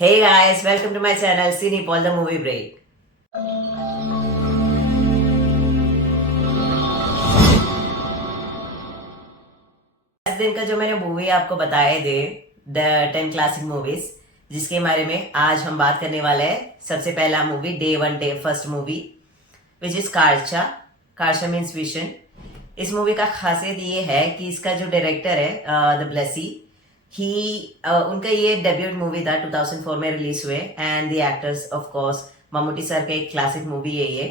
Hey guys, welcome to my channel Cinepol the Movie Break. इस दिन का जो मैंने मूवी आपको बताए थे द 10 क्लासिक मूवीज, जिसके बारे में आज हम बात करने वाले हैं। सबसे पहला movie day first movie which is कारचा। कारचा मीन्स विशन। इस मूवी का खासियत ये है कि इसका जो डायरेक्टर है द ब्लेसी ही उनका ये डेब्यूट मूवी था 2004 में रिलीज हुए। And the actors of course Mammootty sir का एक क्लासिक मूवी है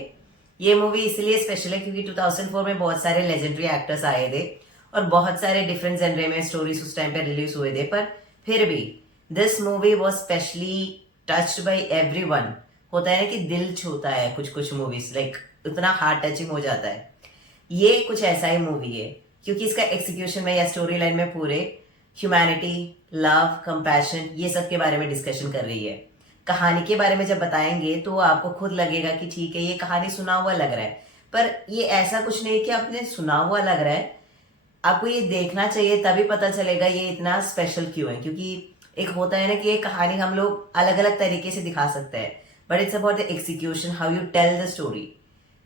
ये मूवी इसलिए स्पेशल है क्योंकि 2004 में बहुत सारे लेजेंडरी एक्टर्स आए थे और बहुत सारे डिफरेंट जेनरे में स्टोरीज उस टाइम पे रिलीज हुए थे। पर फिर भी this movie was specially touched by everyone. होता है ना कि दिल छूता है कुछ कुछ मूवीज, लाइक उतना हार्ट टचिंग हो जाता है। ये कुछ ऐसा ही मूवी है क्योंकि इसका एग्जीक्यूशन में या स्टोरी लाइन में पूरे ह्यूमैनिटी, लव, कंपैशन ये सब के बारे में डिस्कशन कर रही है। कहानी के बारे में जब बताएंगे तो आपको खुद लगेगा कि ठीक है ये कहानी सुना हुआ लग रहा है, पर ये ऐसा कुछ नहीं कि आपने सुना हुआ लग रहा है। आपको ये देखना चाहिए तभी पता चलेगा ये इतना स्पेशल क्यों है। क्योंकि एक होता है ना कि एक कहानी हम लोग अलग अलग तरीके से दिखा सकते हैं, but it's about the execution, how you tell the story,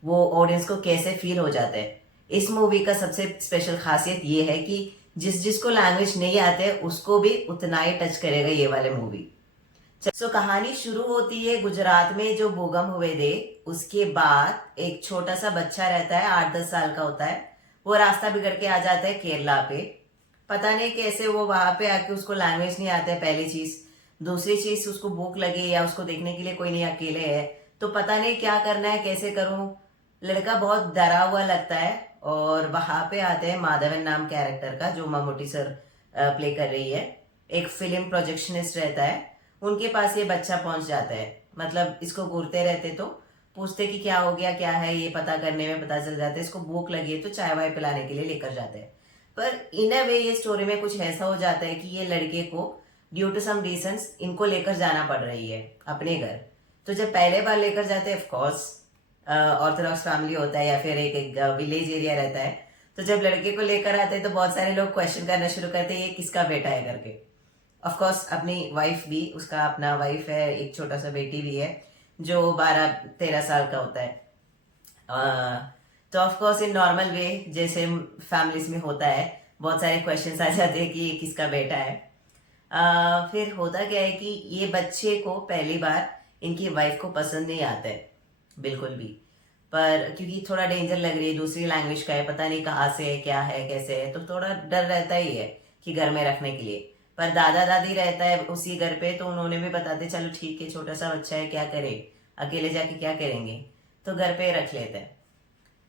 वो ऑडियंस को कैसे फील हो जाता है। इस मूवी का सबसे स्पेशल खासियत ये है कि जिसको लैंग्वेज नहीं आते उसको भी उतना ही टच करेगा ये वाले मूवी। सो कहानी शुरू होती है गुजरात में जो भूकंप हुए थे उसके बाद। एक छोटा सा बच्चा रहता है, 8-10 साल का होता है। वो रास्ता बिगड़ के आ जाता है केरला पे। पता नहीं कैसे वो वहां पे आके, उसको लैंग्वेज नहीं आता है पहली चीज। दूसरी चीज उसको भूख लगी या उसको देखने के लिए कोई नहीं, अकेले है तो पता नहीं क्या करना है, कैसे करूं। लड़का बहुत डरा हुआ लगता है और वहां पे आते हैं माधवन नाम कैरेक्टर का, जो मम्मूटी सर प्ले कर रही है। एक फिल्म प्रोजेक्शनिस्ट रहता है, उनके पास ये बच्चा पहुंच जाता है। मतलब इसको घूरते रहते तो पूछते कि क्या हो गया, क्या है, ये पता करने में पता चल जाता है। इसको भूख लगी है तो चाय वाय पिलाने के लिए लेकर जाते हैं। पर इन अ वे ये स्टोरी में कुछ ऐसा हो जाता है कि ये लड़के को ड्यू टू सम रीजंस इनको लेकर जाना पड़ रही है अपने घर। तो जब पहले बार लेकर जाते हैं, ऑफकोर्स ऑर्थोडॉक्स फैमिली होता है या फिर एक विलेज एरिया रहता है, तो जब लड़के को लेकर आते हैं तो बहुत सारे लोग क्वेश्चन करना शुरू करते हैं ये किसका बेटा है करके। ऑफ कोर्स अपनी वाइफ भी, उसका अपना वाइफ है, एक छोटा सा बेटी भी है जो 12-13 साल का होता है। तो of course in normal way जैसे फैमिलीज में होता है, बहुत सारे क्वेश्चंस आ जाते हैं कि ये किसका बेटा है। फिर होता क्या है कि ये बच्चे को पहली बार इनकी वाइफ को पसंद नहीं आता है बिल्कुल भी। पर क्योंकि थोड़ा डेंजर लग रही है, दूसरी लैंग्वेज का है, पता नहीं कहाँ से है, क्या है, कैसे है, तो थोड़ा डर रहता ही है कि घर में रखने के लिए। पर दादा दादी रहता है उसी घर पे, तो उन्होंने भी बताते चलो ठीक है छोटा सा बच्चा है, क्या करे, अकेले जाके क्या करेंगे, तो घर पे रख लेते हैं।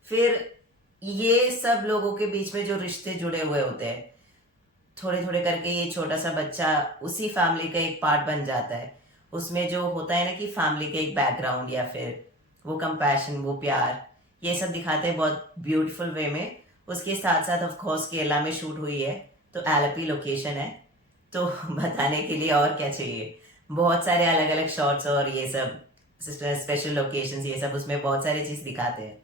फिर ये सब लोगों के बीच में जो रिश्ते जुड़े हुए होते हैं, थोड़े थोड़े करके ये छोटा सा बच्चा उसी फैमिली का एक पार्ट बन जाता है। उसमें जो होता है ना कि फैमिली का एक बैकग्राउंड या फिर वो कंपैशन, वो प्यार, ये सब दिखाते हैं बहुत ब्यूटीफुल वे में। उसके साथ साथ ऑफ कोर्स केरला में शूट हुई है, तो एलपी लोकेशन है, तो बताने के लिए और क्या चाहिए। बहुत सारे अलग अलग शॉट्स और ये सब स्पेशल लोकेशंस, ये सब उसमें बहुत सारी चीज दिखाते हैं।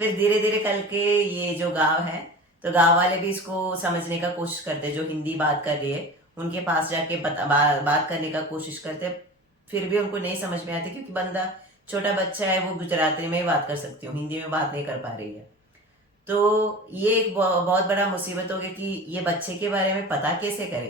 फिर धीरे धीरे करके ये जो गांव है, तो गांव वाले भी इसको समझने का कोशिश करते हैं। जो हिंदी बात कर रही है उनके पास जाके बात करने का कोशिश करते हैं, फिर भी उनको नहीं समझ में आती क्योंकि बंदा छोटा बच्चा है, वो गुजराती में ही बात कर सकती हूँ, हिंदी में बात नहीं कर पा रही है। तो ये एक बहुत बड़ा मुसीबत हो गया कि ये बच्चे के बारे में पता कैसे करे।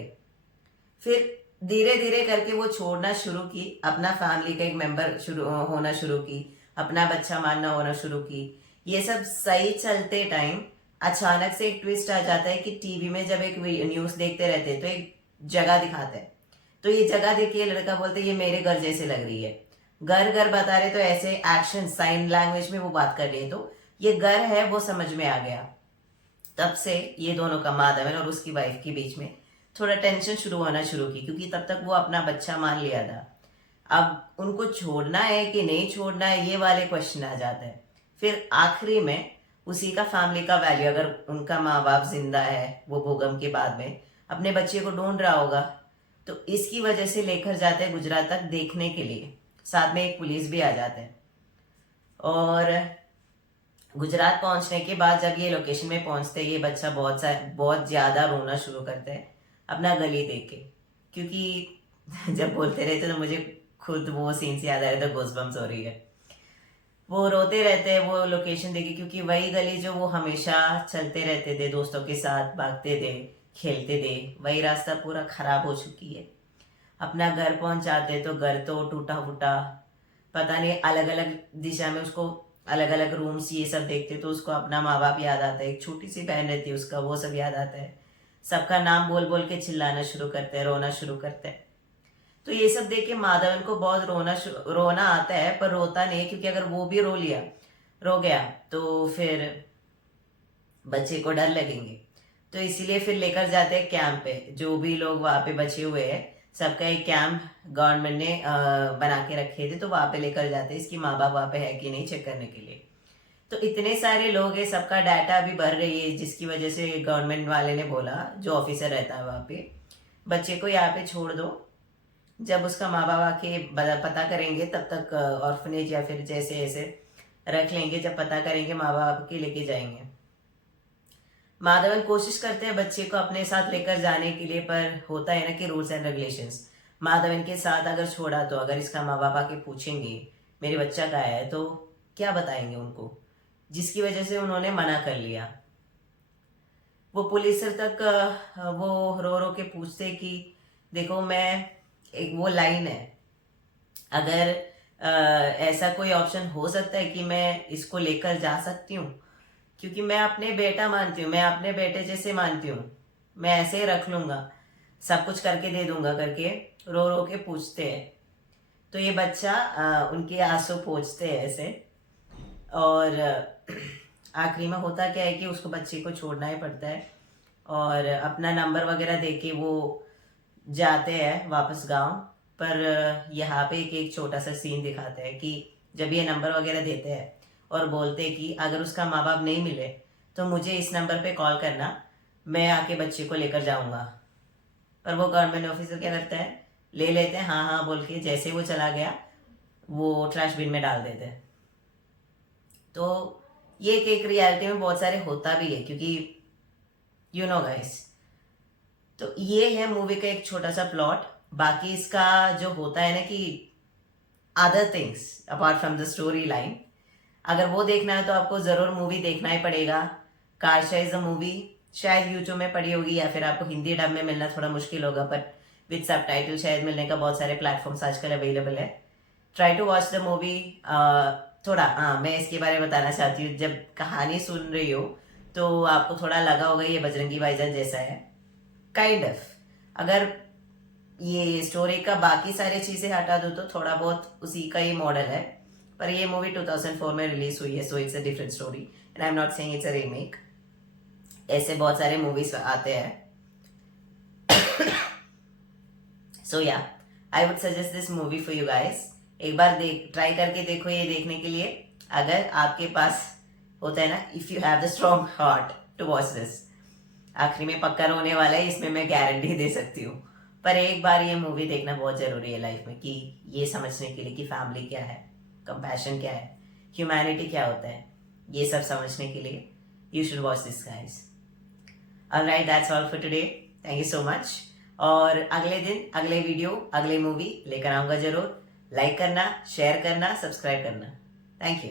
फिर धीरे धीरे करके वो छोड़ना शुरू की, अपना फैमिली का एक मेंबर शुरू होना शुरू की, अपना बच्चा मानना होना शुरू की। ये सब सही चलते टाइम अचानक से एक ट्विस्ट आ जाता है कि टीवी में जब एक न्यूज देखते रहते हैं तो एक जगह दिखाते हैं। तो ये जगह देखिए, लड़का बोलते ये मेरे घर जैसे लग रही है। घर घर बता रहे तो ऐसे एक्शन साइन लैंग्वेज में वो बात कर रही है, तो ये घर है वो समझ में आ गया। तब से ये दोनों का, माधवन और उसकी वाइफ के बीच में थोड़ा टेंशन शुरू होना शुरू की, क्योंकि तब तक वो अपना बच्चा मान लिया था। अब उनको छोड़ना है कि नहीं छोड़ना है, ये वाले क्वेश्चन आ जाते हैं। फिर आखिरी में उसी का फैमिली का वैल्यू, अगर उनका माँ बाप जिंदा है, वो भूकंप के बाद में अपने बच्चे को ढूंढ रहा होगा, तो इसकी वजह से लेकर जाते हैं गुजरात तक देखने के लिए। साथ में एक पुलिस भी आ जाते हैं। और गुजरात पहुंचने के बाद जब ये लोकेशन में पहुंचते हैं, ये बच्चा बहुत ज्यादा रोना शुरू करता है अपना गली देख के। क्योंकि जब बोलते रहते तो मुझे खुद वो सीन से याद आ रहा था, गोस्बम्स हो रही है। वो रोते रहते हैं वो लोकेशन देखे, क्योंकि वही गली जो वो हमेशा चलते रहते थे, दोस्तों के साथ भागते थे, खेलते थे, वही रास्ता पूरा खराब हो चुकी है। अपना घर पहुंच जाते तो घर तो टूटा फूटा, पता नहीं, अलग अलग दिशा में उसको अलग अलग रूम्स ये सब देखते तो उसको अपना माँ बाप याद आता है, एक छोटी सी बहन रहती है उसका, वो सब याद आता है। सबका नाम बोल बोल के चिल्लाना शुरू करते हैं, रोना शुरू करते हैं। तो ये सब देख के माधवन को बहुत रोना आता है, पर रोता नहीं, क्योंकि अगर वो भी रो गया तो फिर बच्चे को डर लगेंगे। तो इसीलिए फिर लेकर जाते हैं कैंप पे, जो भी लोग वहां पे बचे हुए हैं सबका एक कैंप गवर्नमेंट ने बना के रखे थे, तो वहां पे लेकर जाते हैं इसकी माँ बाप वहां पे है कि नहीं चेक करने के लिए। तो इतने सारे लोग हैं, सबका डाटा अभी भर रही है, जिसकी वजह से गवर्नमेंट वाले ने बोला, जो ऑफिसर रहता है वहां पे, बच्चे को यहाँ पे छोड़ दो, जब उसका माँ बाप आके पता करेंगे तब तक ऑर्फनेज या फिर जैसे ऐसे रख लेंगे, जब पता करेंगे माँ बाप के लेके जाएंगे। माधवन कोशिश करते हैं बच्चे को अपने साथ लेकर जाने के लिए, पर होता है ना कि रूल्स एंड रेगुलेशंस। माधवन के साथ अगर छोड़ा तो अगर इसका माँ बाप आके पूछेंगे मेरे बच्चा का है तो क्या बताएंगे उनको, जिसकी वजह से उन्होंने मना कर लिया। वो पुलिस सर तक वो रो रो के पूछते कि देखो मैं, एक वो लाइन है, अगर ऐसा कोई ऑप्शन हो सकता है कि मैं इसको लेकर जा सकती हूँ, क्योंकि मैं अपने बेटा मानती हूँ, मैं अपने बेटे जैसे मानती हूँ, मैं ऐसे ही रख लूंगा, सब कुछ करके दे दूंगा करके रो रो के पूछते हैं। तो ये बच्चा उनके आंसू पोंछते हैं ऐसे, और आखिरी में होता क्या है कि उसको बच्चे को छोड़ना ही पड़ता है, और अपना नंबर वगैरह देके वो जाते हैं वापस गांव। पर यहाँ पे एक छोटा सा सीन दिखाते हैं कि जब ये नंबर वगैरह देते हैं और बोलते हैं कि अगर उसका माँ बाप नहीं मिले तो मुझे इस नंबर पे कॉल करना, मैं आके बच्चे को लेकर जाऊंगा। पर वो गवर्नमेंट ऑफिसर क्या करता है, ले लेते हैं हाँ हाँ बोल के, जैसे वो चला गया वो ट्रैश बिन में डाल देते हैं। तो ये एक रियलिटी में बहुत सारे होता भी है, क्योंकि यू नो गाइस। तो ये है मूवी का एक छोटा सा प्लॉट। बाकी इसका जो होता है ना कि other things apart from the story line, अगर वो देखना है तो आपको जरूर मूवी देखना ही पड़ेगा। कारशा इज अ मूवी, शायद यूट्यूब में पड़ी होगी या फिर आपको हिंदी डब में मिलना थोड़ा मुश्किल होगा, पर विद सबटाइटल शायद मिलने का बहुत सारे प्लेटफॉर्म्स आजकल अवेलेबल है। Try to watch the movie. थोड़ा हाँ मैं इसके बारे में बताना चाहती हूँ, जब कहानी सुन रही हो तो आपको थोड़ा लगा होगा ये बजरंगी भाईजान जैसा है, काइंड ऑफ। अगर ये स्टोरी का बाकी सारी चीजें हटा दो तो थोड़ा बहुत उसी का ही मॉडल है, पर ये मूवी 2004 में रिलीज हुई है, so it's a different story and I am not saying it's a remake. ऐसे बहुत सारे मूवीज आते हैं। सो या I would suggest this movie for you guys. एक बार ट्राई करके देखो ये देखने के लिए, अगर आपके पास होता है ना, if you have the strong heart to watch this. आखिरी में पक्का रोने वाला है, इसमें मैं गारंटी दे सकती हूँ। पर एक बार ये मूवी देखना बहुत जरूरी है लाइफ में, कि ये समझने के लिए कि फैमिली क्या है, कंपैशन क्या है, ह्यूमैनिटी क्या होता है, ये सब समझने के लिए you should watch this guys. Alright, that's all for today. Thank you so much. और अगले दिन अगले वीडियो अगले मूवी लेकर आऊंगा जरूर। लाइक करना, शेयर करना, सब्सक्राइब करना। Thank you.